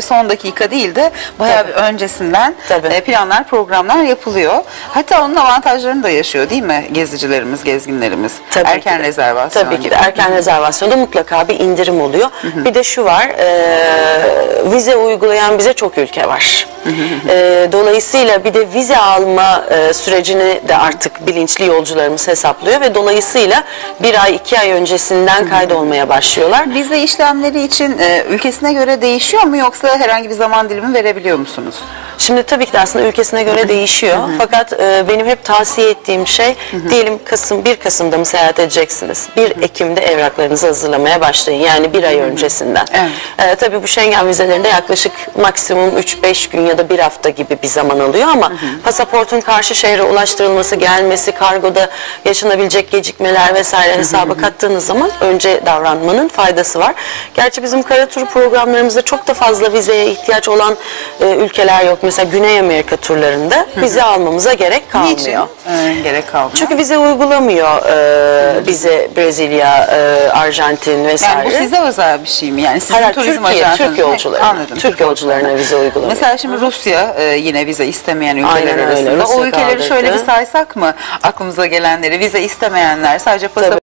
son dakika değil de bayağı Tabii. bir öncesinden Tabii. e, planlar, programlar yapılıyor. Hatta onun avantajlarını da yaşıyor değil mi gezicilerimiz, gezginlerimiz? Tabii Erken ki rezervasyon. Tabii ki de erken rezervasyonda mutlaka bir indirim oluyor. Bir de şu var, e, vize uygulayan bize çok ülke var. E, dolayısıyla bir de vize alma e, sürecini de artık bilinçli yolcularımız hesaplıyor ve dolayısıyla bir ay iki ay öncesinden kaydolmaya başlıyorlar. Vize işlemleri için e, ülkesine göre değişiyor mu yoksa herhangi bir zaman dilimi verebiliyor musunuz? Şimdi tabii ki de aslında ülkesine göre değişiyor. Fakat e, benim hep tavsiye ettiğim şey diyelim Kasım 1 Kasım'da mı seyahat edeceksiniz? 1 Ekim'de evraklarınızı hazırlamaya başlayın. Yani bir ay öncesinden. Evet. E, tabii bu Schengen vizelerinde yaklaşık maksimum 3-5 gün ya da bir hafta gibi bir zaman alıyor ama pasaportun karşı şehre ulaştırılması, gelmesi, kargoda yaşanabilecek gecikmeler vesaire hesaba kattığınız zaman önce davranmanın faydası var. Gerçi bizim kara turu programlarımızda çok da fazla vizeye ihtiyaç olan e, ülkeler yok. Mesela Güney Amerika turlarında vize almamıza gerek kalmıyor. Niçin? E, gerek kalmıyor. Çünkü vize uygulamıyor e, bize Brezilya, e, Arjantin vesaire. yani bu size özel bir şey mi? Yani sizin Hayır, turizm Türkiye, ajansınız- Türk yolcularına. Anladım. Türk yolcularına vize uygulamıyor. Mesela şimdi Rusya e, yine vize istemeyen ülkeler Aynen öyle, arasında. Rusya o ülkeleri kaldırdı. şöyle bir saysak mı aklımıza gelenleri? Vize istemeyenler sadece pasaport